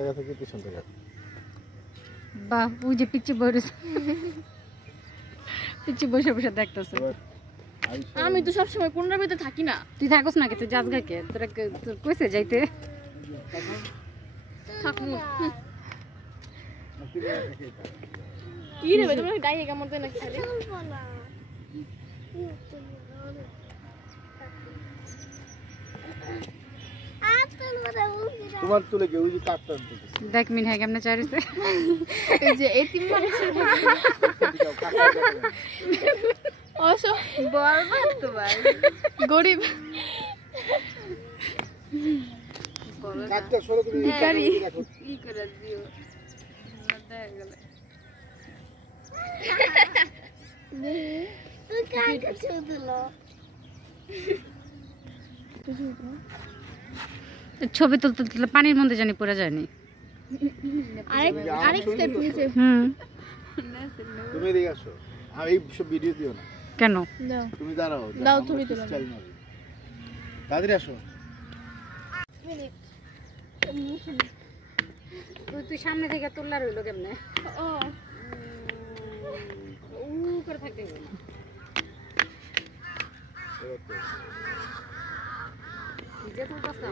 জায়গা থেকে পিছন থেকে বাহ ওই যে পিচ্চি বসে পিচ্চি বসে বসে দেখতেছে। আমি তো সব সময় কোনটার ভিতরে থাকি না। তুই থাকস না কে তুই যাস গাকে তোরা তোর কইছে যাইতে থাকমু কি রে তোমরা গায়ে কেমন তো নাকি খালি তোমার তুলে কি ওই যে কাটটা দিতেছে দেখ মিন হ্যাঁ কেমনে চাইছে এই যে এতিম মানুষের অসো বলবাস তো ভাই গরিব কাটটা সরো তুমি ভিখারি কি করে দিও না দেখ গেলে তুই কাকে ছুদলো ছবি তুলতে তুলতে পানির মধ্যে জানি পড়ে যায়নি। আরেক স্টেপ নিচে তুমি এদিকে আসো আর এই সব ভিডিও দিও না কেন দাও তুমি দাঁড়াও দাও ছবি তোলো তাড়াতাড়ি আসো তুই সামনে থেকে তুললা রইলো কেমনে ও করে থাকতে হবে না যে তুলতাছ না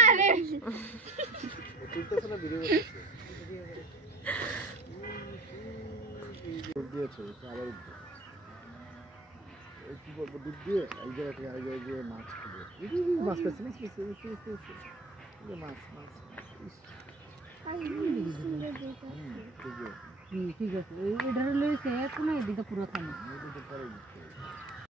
আরে তুলতেছ না ভিডিও করতেছ দিয়েছে আবার এই কি বলবো দুধ দিয়ে এই জায়গা থেকে এই জায়গায় গিয়ে মাছ দিয়ে মাছ পেয়েছে মাছ ঠিক আছে এটা লইছে এখন এদিকে পুরো খালি